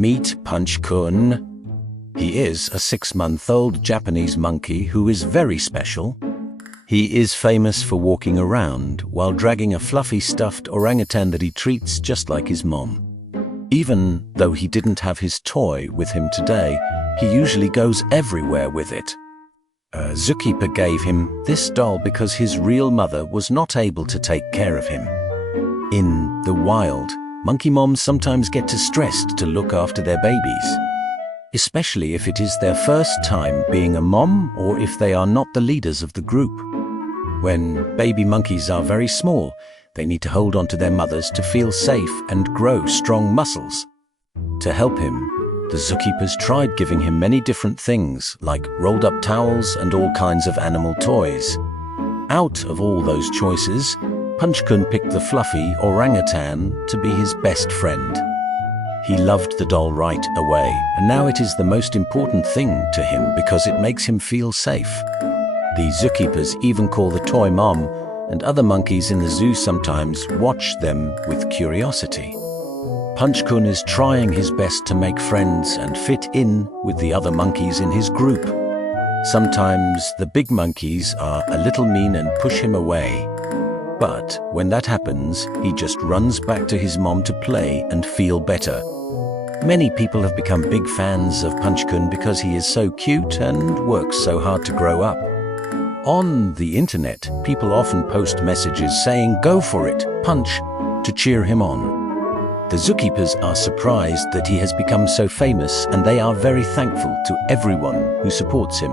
Meet Punch-kun. He is a 6-month-old Japanese monkey who is very special. He is famous for walking around while dragging a fluffy stuffed orangutan that he treats just like his mom. Even though he didn't have his toy with him today, he usually goes everywhere with it. A zookeeper gave him this doll because his real mother was not able to take care of him. In the wild, monkey moms sometimes get too stressed to look after their babies, especially if it is their first time being a mom or if they are not the leaders of the group. When baby monkeys are very small, they need to hold on to their mothers to feel safe and grow strong muscles. To help him, the zookeepers tried giving him many different things like rolled-up towels and all kinds of animal toys. Out of all those choices, Punchkun picked the fluffy orangutan to be his best friend. He loved the doll right away, and now it is the most important thing to him because it makes him feel safe. The zookeepers even call the toy mom, and other monkeys in the zoo sometimes watch them with curiosity. Punchkun is trying his best to make friends and fit in with the other monkeys in his group. Sometimes the big monkeys are a little mean and push him away. But when that happens, he just runs back to his mom to play and feel better. Many people have become big fans of Punchkun because he is so cute and works so hard to grow up. On the internet, people often post messages saying, "Go for it, Punch," to cheer him on. The zookeepers are surprised that he has become so famous, and they are very thankful to everyone who supports him.